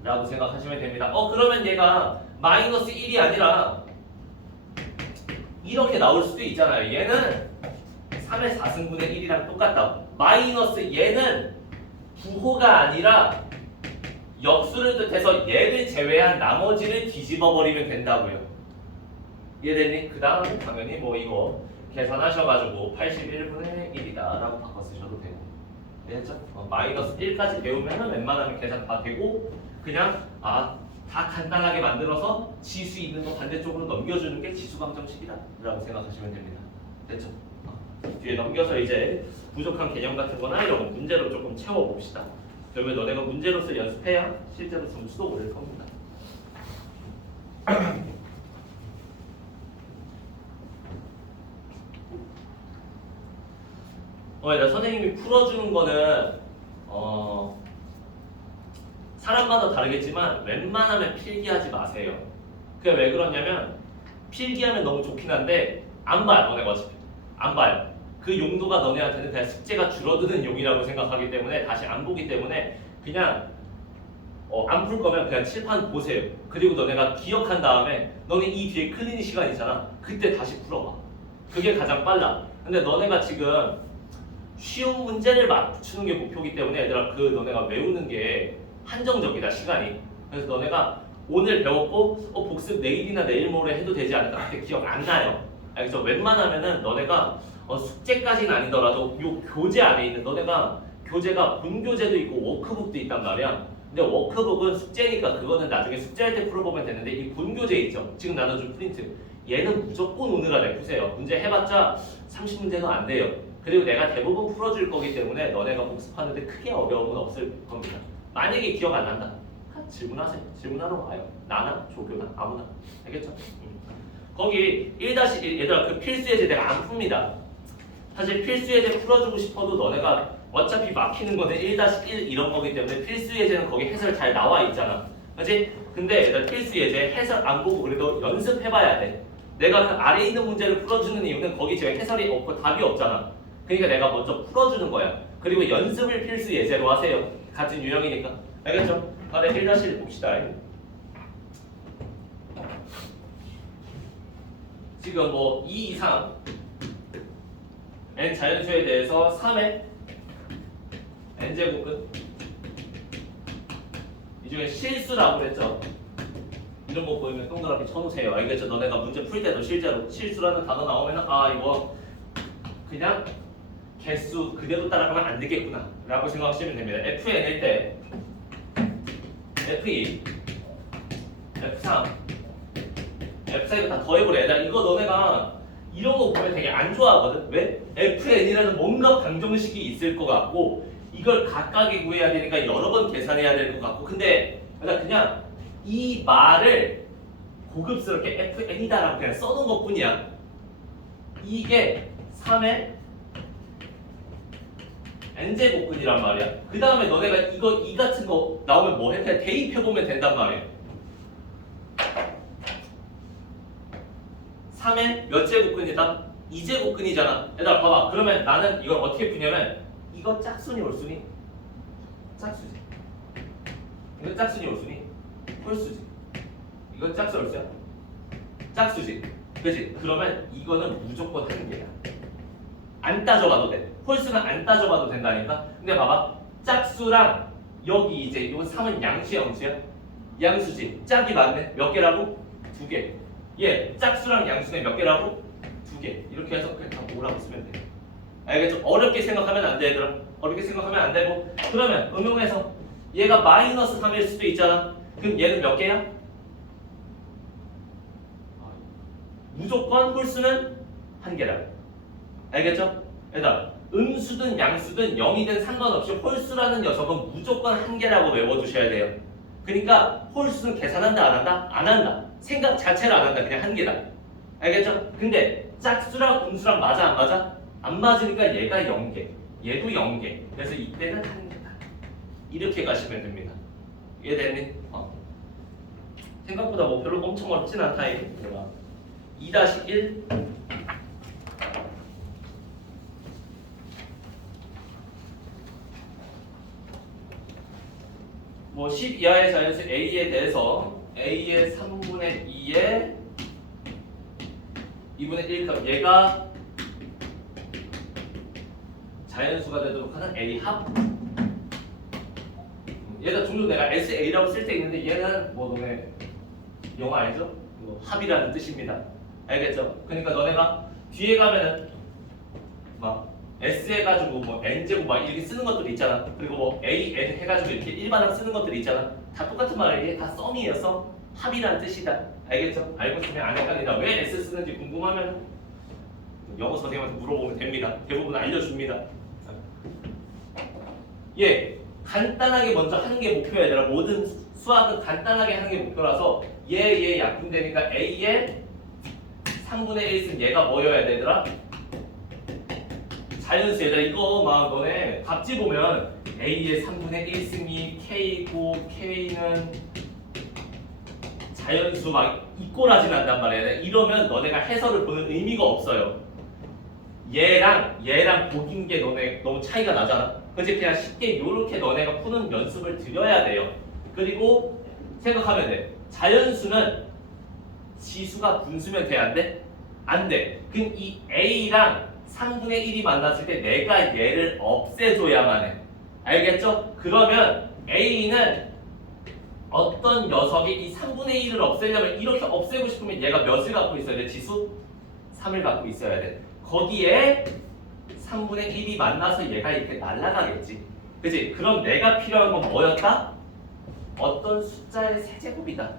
라고 생각하시면 됩니다. 그러면 얘가 마이너스 1이 아니라 이렇게 나올 수도 있잖아요. 얘는 3의 4승분의 1이랑 똑같다. 마이너스 얘는 부호가 아니라 역수를 뜻해서 얘를 제외한 나머지를 뒤집어 버리면 된다고요. 이해됐니? 그 다음은 당연히 뭐 이거 계산하셔가지고 81분의 1이다 라고 바꿔 쓰셔도 되고. 됐죠? 마이너스 1까지 배우면 웬만하면 계산 다 되고 그냥 다 간단하게 만들어서 지수 있는 거 반대쪽으로 넘겨주는 게 지수방정식이다 라고 생각하시면 됩니다. 됐죠? 뒤에 넘겨서 이제 부족한 개념 같은 거나 이런 거 문제로 조금 채워봅시다. 그러면 너네가 문제로 쓸 연습해야 실제로 점수도 오를 겁니다. 선생님이 풀어주는 거는 사람마다 다르겠지만 웬만하면 필기하지 마세요. 그게 왜 그러냐면 필기하면 너무 좋긴 한데 안 봐요. 너네가 어차피 안 봐요. 그 용도가 너네한테는 그냥 숙제가 줄어드는 용이라고 생각하기 때문에 다시 안 보기 때문에 그냥 안 풀 거면 그냥 칠판 보세요. 그리고 너네가 기억한 다음에 너네 이 뒤에 클리닉 시간 있잖아. 그때 다시 풀어봐. 그게 가장 빨라. 근데 너네가 지금 쉬운 문제를 맞추는 게 목표이기 때문에 얘들아 너네가 외우는 게 한정적이다 시간이. 그래서 너네가 오늘 배웠고 복습 내일이나 내일 모레 해도 되지 않을까? 그때 기억 안 나요. 알겠죠? 웬만하면은 너네가 숙제까지는 아니더라도 요 교재 안에 있는 너네가 교재가 본교재도 있고 워크북도 있단 말이야. 근데 워크북은 숙제니까 그거는 나중에 숙제할 때 풀어보면 되는데 이 본교재 있죠? 지금 나눠준 프린트 얘는 무조건 오늘 안에 푸세요. 문제 해봤자 30문제도 안 돼요. 그리고 내가 대부분 풀어줄 거기 때문에 너네가 복습하는데 크게 어려움은 없을 겁니다. 만약에 기억 안 난다. 질문하세요. 질문하러 와요. 나나 조교나 아무나. 알겠죠? 거기 1-1 얘들아 그 필수 예제 내가 안 풉니다. 사실 필수 예제 풀어주고 싶어도 너네가 어차피 막히는 거는 1-1 이런 거기 때문에 필수 예제는 거기 해설 잘 나와 있잖아. 그렇지? 근데 얘들아 필수 예제 해설 안 보고 그래도 연습해봐야 돼. 내가 그 아래에 있는 문제를 풀어주는 이유는 거기 지금 해설이 없고 답이 없잖아. 그러니까 내가 먼저 풀어주는 거야. 그리고 연습을 필수 예제로 하세요. 같은 유형이니까. 알겠죠? 다음에 1-1 봅시다. 지금 뭐 2 이상 n 자연수에 대해서 3의 n제곱은 이 중에 실수라고 그랬죠? 이런 거 보이면 동그라미 쳐놓으세요. 알겠죠? 너네가 문제 풀 때도 실제로 실수라는 단어 나오면 아 이거 그냥 개수 그대로 따라가면 안 되겠구나 라고 생각하시면 됩니다. FN일 때 F2, F3, F4 이거 다 더해보래. 나 이거 너네가 이런 거 보면 되게 안 좋아하거든. 왜? FN이라는 뭔가 방정식이 있을 것 같고 이걸 각각에 구해야 되니까 여러 번 계산해야 될 것 같고 근데 그냥 이 말을 고급스럽게 FN이다라고 그냥 써놓은 것 뿐이야. 이게 3의 n제곱근이란 말이야. 그 다음에 너네가 이거 이 같은 거 나오면 뭐 해? 그냥 대입해보면 된단 말이야. 3의 몇 제곱근이다? 2제곱근이잖아. 얘들아 봐봐. 그러면 나는 이걸 어떻게 푸냐면 이거 짝수니 올수니? 짝수지. 이거 짝수니 올수니? 홀수지. 이거 짝수 올수야? 짝수지. 그치? 그러면 이거는 무조건 한 개야. 안 따져봐도 돼. 홀수는 안 따져봐도 된다니까. 근데 봐봐. 짝수랑 여기 이제 이거 3은 양수야, 음수야? 양수지. 짝이 맞네. 몇 개라고? 2개. 얘 짝수랑 양수는 몇 개라고? 2개. 이렇게 해서 그냥 다 뭐라고 쓰면 돼. 알겠죠? 어렵게 생각하면 안 돼, 얘들아. 어렵게 생각하면 안 되고. 그러면 응용해서 얘가 마이너스 3일 수도 있잖아. 그럼 얘는 몇 개야? 무조건 홀수는 한 개라. 알겠죠? 얘들아, 음수든 양수든 0이든 상관없이 홀수라는 녀석은 무조건 한 개라고 외워두셔야 돼요. 그러니까 홀수는 계산한다 안 한다? 안 한다. 생각 자체를 안 한다. 그냥 한 개다. 알겠죠? 근데 짝수랑 음수랑 맞아 안 맞아? 안 맞으니까 얘가 0개, 얘도 0개. 그래서 이때는 한 개다. 이렇게 가시면 됩니다. 이해됐니? 생각보다 뭐 별로 엄청 어렵진 않다. 2-1 뭐 10 이하의 자연수 A에 대해서 A의 3분의 2에 2분의 1 그럼 얘가 자연수가 되도록 하는 A 합. 얘가 종종 내가 SA라고 쓸 때 있는데 얘는 뭐 너네 영어 알죠? 합이라는 뜻입니다. 알겠죠? 그러니까 너네가 뒤에 가면은 막 S 해가지고 뭐 N제곱 막 이렇게 쓰는 것들 있잖아. 그리고 뭐 A, N 해가지고 이렇게 일반항 쓰는 것들 있잖아. 다 똑같은 말이야. 이게 다 썸이어서 합이라는 뜻이다. 알겠죠? 알고 있으면 안 헷갈린다. 왜 S 쓰는지 궁금하면 영어 선생님한테 물어보면 됩니다. 대부분 알려줍니다. 예, 간단하게 먼저 하는 게 목표야. 얘들아. 모든 수학은 간단하게 하는 게 목표라서 얘 약분되니까 A의 3분의 1 쓰면 얘가 뭐여야 되더라? 자연수. 얘들아 이거 막 너네 답지 보면 A의 3분의 1승이 K고 K는 자연수 막 이꼬라지 난단 말이야. 이러면 너네가 해설을 보는 의미가 없어요. 얘랑 복인 게 너네 너무 차이가 나잖아. 그래서 그냥 쉽게 요렇게 너네가 푸는 연습을 드려야 돼요. 그리고 생각하면 돼. 자연수는 지수가 분수면 돼? 안 돼? 안 돼. 그럼 이 A랑 3분의 1이 만났을 때 내가 얘를 없애줘야만 해. 알겠죠? 그러면 A는 어떤 녀석이 이 3분의 1을 없애려면 이렇게 없애고 싶으면 얘가 몇을 갖고 있어야 돼? 지수? 3을 갖고 있어야 돼. 거기에 3분의 1이 만나서 얘가 이렇게 날아가겠지. 그치? 그럼 내가 필요한 건 뭐였다? 어떤 숫자의 세제곱이다.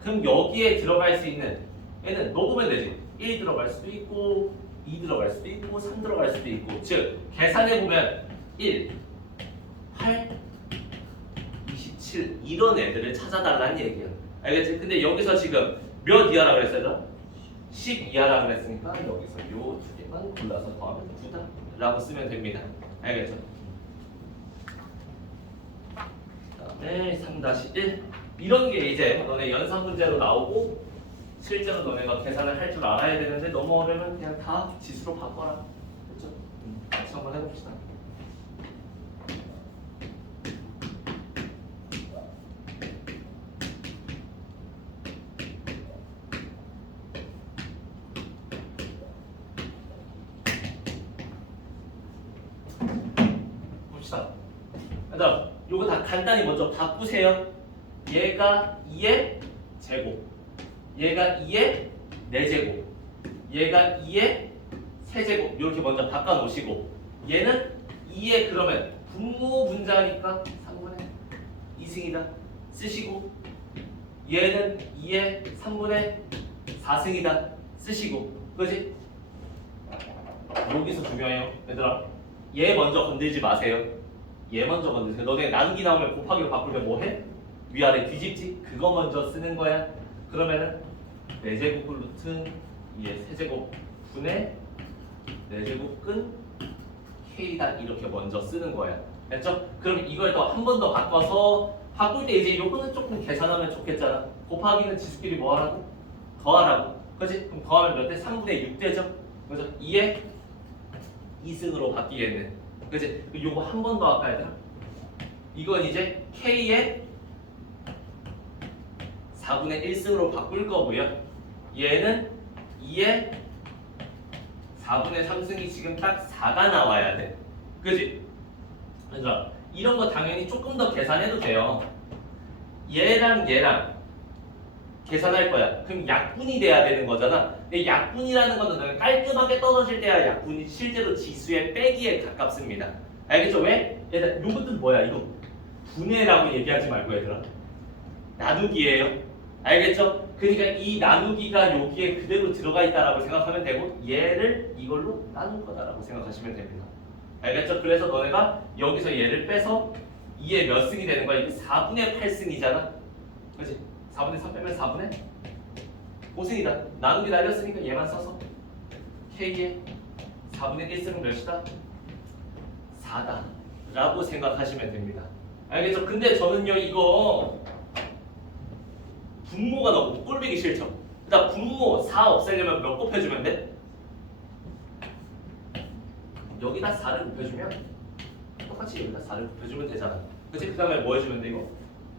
그럼 여기에 들어갈 수 있는 얘는 너 보면 되지. 1 들어갈 수도 있고 2 들어갈 수도 있고 3 들어갈 수도 있고 즉 계산해보면 1, 8, 27 이런 애들을 찾아달라는 얘기야. 알겠지? 근데 여기서 지금 몇 이하라 그랬어요? 10 이하라 그랬으니까 여기서 요 두 개만 골라서 더하면 9다 라고 쓰면 됩니다. 알겠죠? 그다음에 3-1 이런 게 이제 너네 연산 문제로 나오고 실제로 너네가 계산을 할 줄 알아야 되는데 너무 어려우면 그냥 다 지수로 바꿔라. 그렇죠? 같이 한번 해봅시다. 봅시다. 그다음 요거 다 간단히 먼저 바꾸세요. 얘가 2의 제곱, 얘가 2의 4제곱, 얘가 2의 세제곱 이렇게 먼저 바꿔놓으시고 얘는 2의 그러면 분모 분자니까 3분의 2승이다 쓰시고 얘는 2의 3분의 4승이다 쓰시고 그지? 여기서 중요해요 얘들아. 얘 먼저 건들지 마세요. 얘 먼저 건드세요. 너네 나누기 나오면 곱하기로 바꾸면 뭐해? 위아래 뒤집지? 그거 먼저 쓰는 거야. 그러면은 4제곱 루트 2의 세제곱 분의 4제곱 끈 K다 이렇게 먼저 쓰는 거야. 됐죠? 그럼 이걸 더 한 번 더 바꿔서 바꿀 때 이제 요거는 조금 계산하면 좋겠잖아. 곱하기는 지수끼리 뭐 하라고? 더하라고. 그렇지? 그럼 더하면 몇 대? 3분의 6 되죠? 그래서 2의 2승으로 바뀌겠네. 그렇지? 요거 한 번 더 할까 얘들아? 이건 이제 K의 4분의 1승으로 바꿀 거고요. 얘는 2의 4분의 3승이 지금 딱 4가 나와야 돼. 그지? 얘들아 이런 거 당연히 조금 더 계산해도 돼요. 얘랑 얘랑 계산할 거야. 그럼 약분이 돼야 되는 거잖아. 근데 약분이라는 거는 깔끔하게 떨어질 때야 약분이 실제로 지수의 빼기에 가깝습니다. 알겠죠? 왜? 얘들아 요것도 뭐야? 이거 분해라고 얘기하지 말고 얘들아 나누기예요. 알겠죠? 그러니까 이 나누기가 여기에 그대로 들어가 있다라고 생각하면 되고 얘를 이걸로 나눌 거다라고 생각하시면 됩니다. 알겠죠? 그래서 너네가 여기서 얘를 빼서 2의 몇 승이 되는 거야? 이게 4분의 8승이잖아. 그렇지? 4분의 3 빼면 4분의 5승이다. 나누기 날렸으니까 얘만 써서 K의 4분의 1승은 몇이다? 4다 라고 생각하시면 됩니다. 알겠죠? 근데 저는요 이거 분모가 너무 꼴보기 싫죠? 일단 분모 4 없애려면 몇 곱해주면 돼? 여기다 4를 곱해주면 똑같이 여기다 4를 곱해주면 되잖아. 그치? 그 다음에 뭐 해주면 돼 이거?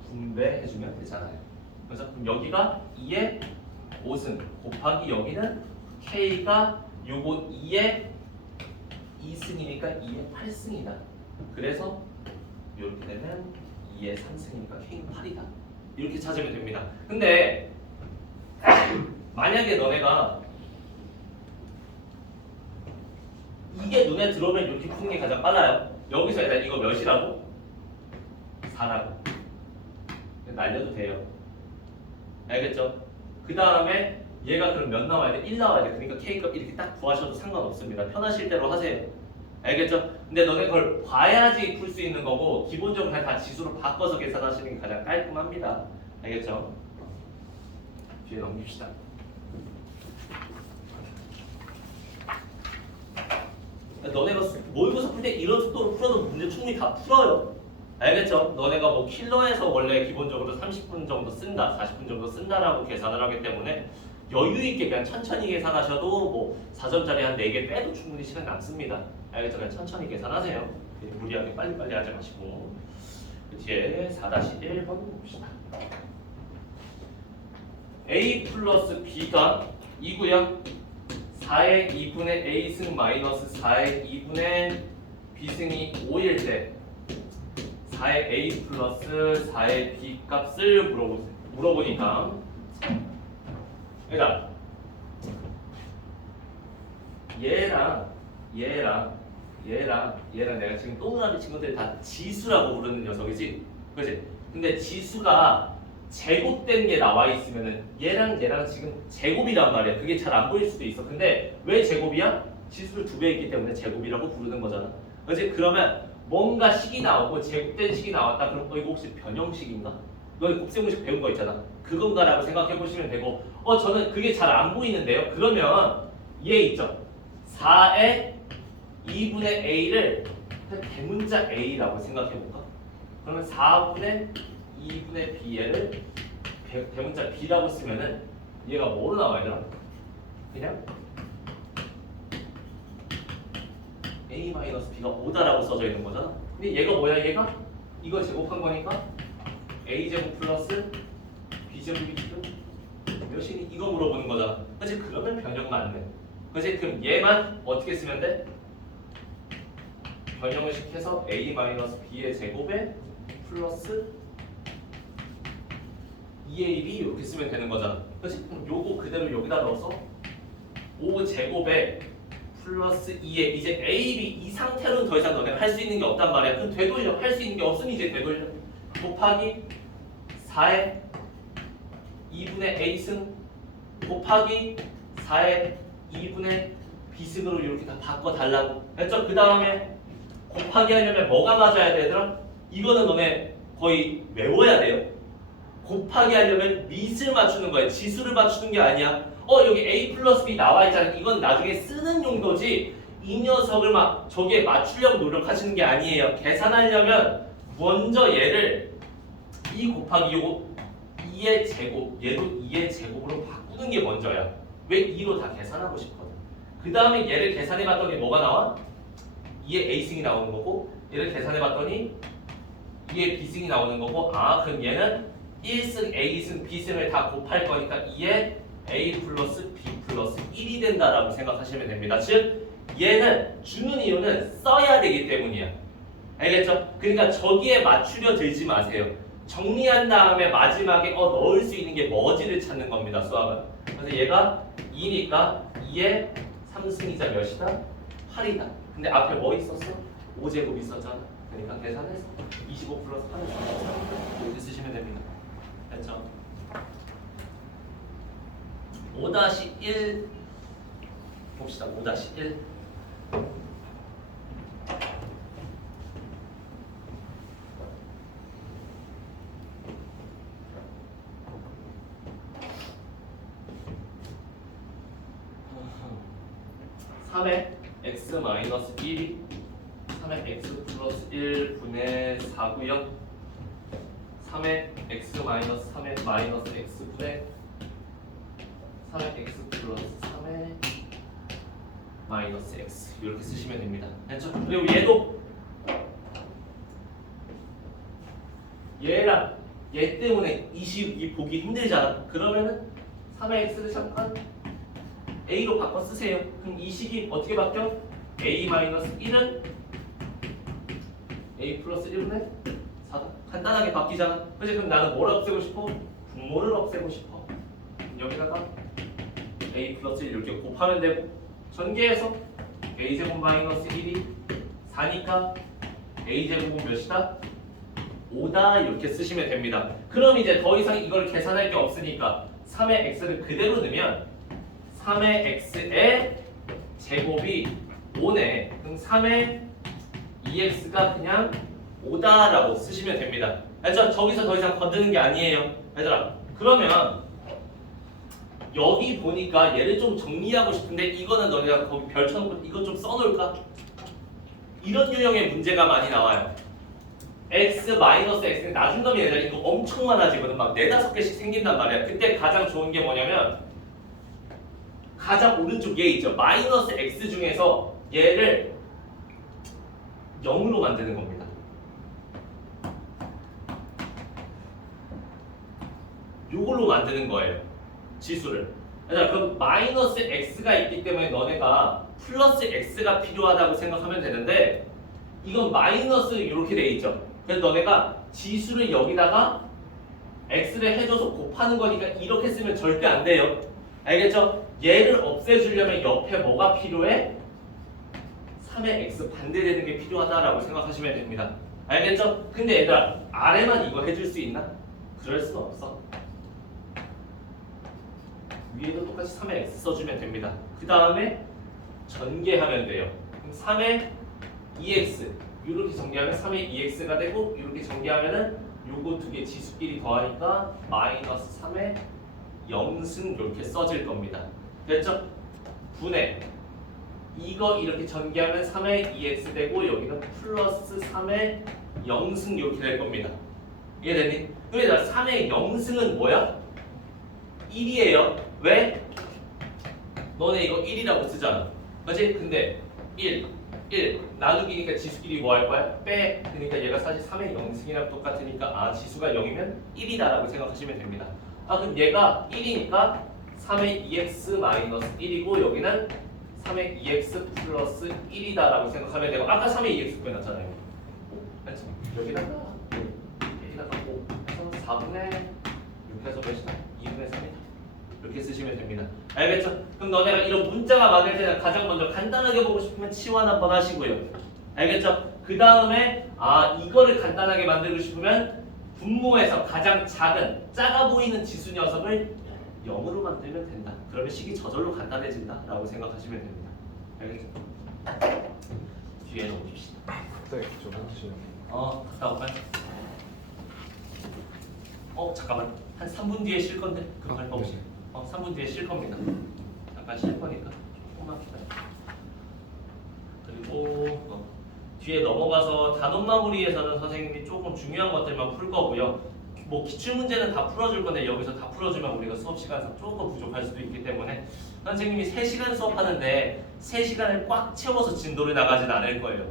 분배해주면 되잖아요. 그래서 그럼 여기가 2의 5승 곱하기 여기는 K가 요거 2의 2승이니까 2의 8승이다. 그래서 이렇게 되면 2의 3승이니까 K는 8이다. 이렇게 찾으면 됩니다. 근데 만약에 너네가 이게 눈에 들어오면 이렇게 푸는 게 가장 빨라요. 여기서 일단 이거 몇이라고? 4라고 날려도 돼요. 알겠죠? 그 다음에 얘가 그럼 몇 나와야 돼? 1 나와야 돼. 그러니까 K값 이렇게 딱 구하셔도 상관없습니다. 편하실 대로 하세요. 알겠죠? 근데 너네 그걸 봐야지 풀 수 있는 거고 기본적으로 그냥 다 지수로 바꿔서 계산하시는 게 가장 깔끔합니다. 알겠죠? 뒤에 넘깁시다. 너네가 모의고사 풀 때 이런 속도로 풀어도 문제 충분히 다 풀어요. 알겠죠? 너네가 뭐 킬러에서 원래 기본적으로 30분 정도 쓴다, 40분 정도 쓴다라고 계산을 하기 때문에 여유 있게 그냥 천천히 계산하셔도 뭐 4점짜리 한 4개 빼도 충분히 시간 남습니다. 알겠죠? 그냥 천천히 계산하세요. 무리하게 빨리빨리 하지 마시고. 그 뒤에 4-1번 봅시다. A 플러스 B가 2고요. 4의 2분의 A승 마이너스 4의 2분의 B승이 5일 때 4의 A 플러스 4의 B 값을 물어보니까 그러니까 얘랑 내가 지금 동그라미 친구들 다 지수라고 부르는 녀석이지, 그렇지? 근데 지수가 제곱된 게 나와 있으면은 얘랑 지금 제곱이란 말이야. 그게 잘 안 보일 수도 있어. 근데 왜 제곱이야? 지수를 2배 있기 때문에 제곱이라고 부르는 거잖아. 그렇지? 그러면 뭔가 식이 나오고 제곱된 식이 나왔다. 그럼 이거 혹시 변형식인가? 너네 곱셈공식 배운 거 있잖아. 그건가라고 생각해 보시면 되고, 저는 그게 잘 안 보이는데요. 그러면 얘 있죠. 4의 2분의 a를 대문자 a라고 생각해 볼까? 그러면 4분의 2분의 b를 대문자 b라고 쓰면은 얘가 뭐로 나와야 되나? 그냥 a-b가 5다라고 써져 있는 거잖아. 근데 얘가 뭐야? 얘가 이거 제곱한 거니까 a제곱 플러스 b제곱이 지금 몇이니? 이거 물어보는 거잖아. 그치? 그러면 변형 맞네. 그치? 그럼 얘만 어떻게 쓰면 돼? 변형식해서 a 마이너스 b의 제곱에 플러스 2ab 이렇게 쓰면 되는 거잖아. 그렇지? 그럼 요거 그대로 여기다 넣어서 5 제곱에 플러스 2에 이제 a, b 이 상태로는 더 이상 너네가 할 수 있는 게 없단 말이야. 그럼 되돌려. 할 수 있는 게 없으니 이제 되돌려. 곱하기 4에 2분의 a승 곱하기 4에 2분의 b승으로 이렇게 다 바꿔달라고 했죠? 그 다음에 곱하기 하려면 뭐가 맞아야 되더라? 이거는 너네 거의 외워야 돼요. 곱하기 하려면 밑을 맞추는 거야. 지수를 맞추는 게 아니야. 여기 a 플러스 b 나와 있잖아. 이건 나중에 쓰는 용도지 이 녀석을 막 저기에 맞추려고 노력하시는 게 아니에요. 계산하려면 먼저 얘를 2 곱하기 요거 2의 제곱, 얘도 2의 제곱으로 바꾸는 게 먼저야. 왜 2로 다 계산하고 싶거든. 그 다음에 얘를 계산해봤더니 뭐가 나와? 2의 a승이 나오는 거고, 얘를 계산해봤더니 2의 b승이 나오는 거고, 그럼 얘는 1승, a승, b승을 다 곱할 거니까 2의 a 플러스 b 플러스 1이 된다라고 생각하시면 됩니다. 즉 얘는 주는 이유는 써야 되기 때문이야. 알겠죠? 그러니까 저기에 맞추려 들지 마세요. 정리한 다음에 마지막에 넣을 수 있는 게 뭐지를 찾는 겁니다. 수학은. 그래서 얘가 2니까 2의 3승이자 몇이다? 8이다. 근데 앞에 뭐 있었어? 5제곱 있었잖아. 그러니까 계산해서 25 플러스 8을 33 이렇게 쓰시면 됩니다. 됐죠? 5-1 봅시다. 5-1 3의 x 마이너스 1이 3의 x 플러스 1분의 4고요. 3의 x 마이너스 3의 마이너스 x분의 3의 x 플러스 3의 마이너스 x 이렇게 쓰시면 됩니다. 됐죠? 그리고 얘도 얘랑 얘 때문에 이 보기 힘들잖아. 그러면은 3의 x를 잠깐 a로 바꿔 쓰세요. 그럼 이 식이 어떻게 바뀌어? a 마이너스 1은 a 플러스 1분의 4다. 간단하게 바뀌잖아. 그치? 그럼 나는 뭘 없애고 싶어? 분모를 없애고 싶어. 여기다가 a 플러스 1 이렇게 곱하면 되고, 전개해서 a제곱 마이너스 1이 4니까 a제곱은 몇이다? 5다 이렇게 쓰시면 됩니다. 그럼 이제 더 이상 이걸 계산할 게 없으니까 3의 x를 그대로 넣으면 3의 x의 제곱이 5네. 그럼 3의 2x가 그냥 5다라고 쓰시면 됩니다. 알죠? 저기서 더 이상 건드는 게 아니에요. 얘들아, 그러면 여기 보니까 얘를 좀 정리하고 싶은데 이거는 너네가 거기 별 쳐놓고 이거 좀 써놓을까? 이런 유형의 문제가 많이 나와요. x 마이너스 x는 나중감이 얘들아 이거 엄청 많아지거든. 막 4-5개씩 생긴단 말이야. 그때 가장 좋은 게 뭐냐면 가장 오른쪽 얘 있죠. 마이너스 x 중에서 얘를 0으로 만드는 겁니다. 요걸로 만드는 거예요. 지수를. 그럼 마이너스 x가 있기 때문에 너네가 플러스 x가 필요하다고 생각하면 되는데 이건 마이너스 이렇게 돼 있죠. 그래서 너네가 지수를 여기다가 x를 해줘서 곱하는 거니까 이렇게 쓰면 절대 안 돼요. 알겠죠? 얘를 없애주려면 옆에 뭐가 필요해? 3의 x 반대되는 게 필요하다라고 생각하시면 됩니다. 알겠죠? 근데 얘들아 아래만 이거 해줄 수 있나? 그럴 수는 없어. 위에도 똑같이 3의 x 써주면 됩니다. 그 다음에 전개하면 돼요. 그럼 3의 2x 이렇게 전개하면 3의 2x가 되고 이렇게 전개하면은 요거 두 개 지수끼리 더하니까 마이너스 3의 0승 이렇게 써질 겁니다. 됐죠? 분해 이거 이렇게 전개하면 3의 2x 되고 여기는 플러스 3의 0승 이렇게 될 겁니다. 이해되니? 그래서 3의 0승은 뭐야? 1이에요. 왜? 너네 이거 1이라고 쓰잖아. 그치? 근데 1 나누기니까 지수끼리 뭐 할 거야? 빼. 그러니까 얘가 사실 3의 0승이랑 똑같으니까 지수가 0이면 1이다라고 생각하시면 됩니다. 그럼 얘가 1이니까 3의 2x 마이너스 1이고 여기는 3의 2x 플러스 1이다라고 생각하면 되고 아까 3의 2x 빼놨잖아요. 그래서 여기다가 5 해서 4분의 이렇게 해서 몇이다? 2분의 3이다. 이렇게 쓰시면 됩니다. 알겠죠? 그럼 너네가 이런 문자가 만들 때는 가장 먼저 간단하게 보고 싶으면 치환 한번 하시고요. 알겠죠? 그 다음에 이거를 간단하게 만들고 싶으면 분모에서 가장 작아 보이는 지수 녀석을 0으로 만들면 된다. 그러면 식이 저절로 간단해진다 라고 생각하시면 됩니다. 알겠죠? 뒤에 놓읍시다. 네, 좀 해주시죠. 갔다 올까요? 잠깐만. 한 3분 뒤에 쉴 건데 급할 거 없이. 3분 뒤에 쉴 겁니다. 잠깐 쉴 거니까 조금만 기다려. 그리고 뒤에 넘어가서 단원 마무리에서는 선생님이 조금 중요한 것들만 풀 거고요. 뭐 기출 문제는 다 풀어줄 건데 여기서 다 풀어주면 우리가 수업 시간상 조금 부족할 수도 있기 때문에 선생님이 3시간 수업하는데 3시간을 꽉 채워서 진도를 나가진 않을 거예요.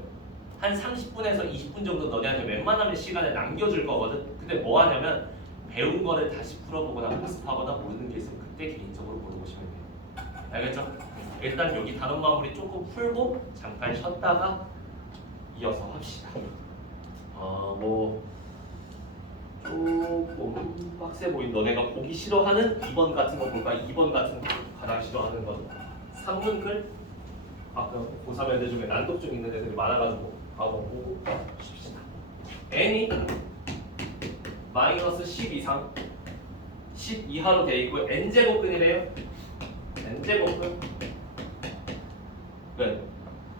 한 30분에서 20분 정도 너네한테 웬만하면 시간을 남겨줄 거거든. 근데 뭐 하냐면 배운 거를 다시 풀어보거나 학습하거나 모르는 게 있으면 그때 개인적으로 물어보시면 돼요. 알겠죠? 일단 여기 단원 마무리 조금 풀고 잠깐 쉬었다가 이어서 합시다. 뭐 조금 빡세 보인 너네가 보기 싫어하는 2번 같은 거 볼까? 2번 같은 거 가장 싫어하는 건 3문글? 아까 고3 애들 중에 난독증 있는 애들이 많아가지고 한번 보고 쉽시다. n이 마이너스 10 이상 10 이하로 돼 있고 n제곱근이래요. n제곱근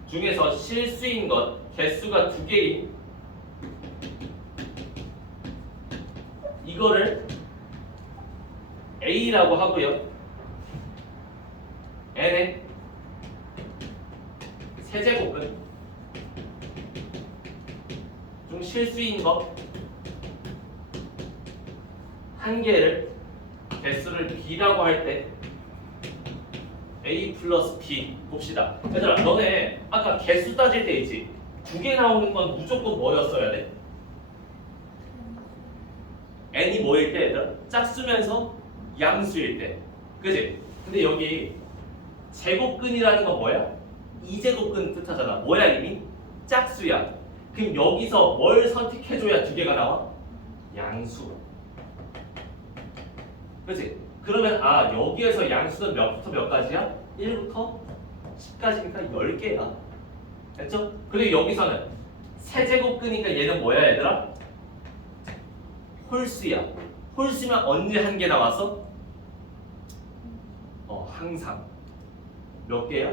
중에서 실수인 것 개수가 2개인 이거를 A라고 하고요. n의 세제곱근 중 실수인 것 한 개를 개수를 B라고 할 때 A 플러스 B 봅시다. 얘들아 너네 아까 개수 따질 때 있지? 2개 나오는 건 무조건 뭐였어야 돼? n이 뭐일 때 얘들아? 짝수면서 양수일 때 그치? 근데 여기 제곱근이라는 건 뭐야? 2제곱근 뜻하잖아. 뭐야 이미? 짝수야. 그럼 여기서 뭘 선택해줘야 2개가 나와? 양수. 그치? 그러면 여기에서 양수는 몇부터 몇까지야? 1부터 10까지니까 10개야. 됐죠? 그리고 여기서는 세제곱근이니까 얘는 뭐야 얘들아? 홀수야. 홀수면 언제 한 개 나왔어? 항상. 몇 개야?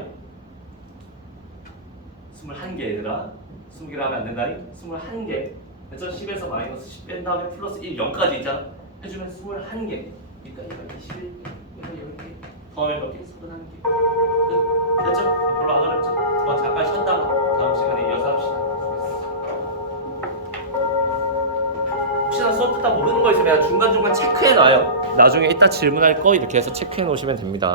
21개 얘들아. 20개를 하면 안 된다니? 21개. 됐죠? 10에서 마이너스 10 뺀 다음에 플러스 1, 0까지 있잖아. 해주면 21개. 그러니까 얘가 21개, 얘가 10개. 더하면 몇 개? 21개. 끝. 됐죠? 별로 안 어렵죠? 잠깐 쉬었다가 다음 시간에 이어서 합시다. 혹시나 수업 듣다 모르는 거 있으면 중간중간 체크해 놔요. 나중에 이따 질문할 거 이렇게 해서 체크해 놓으시면 됩니다.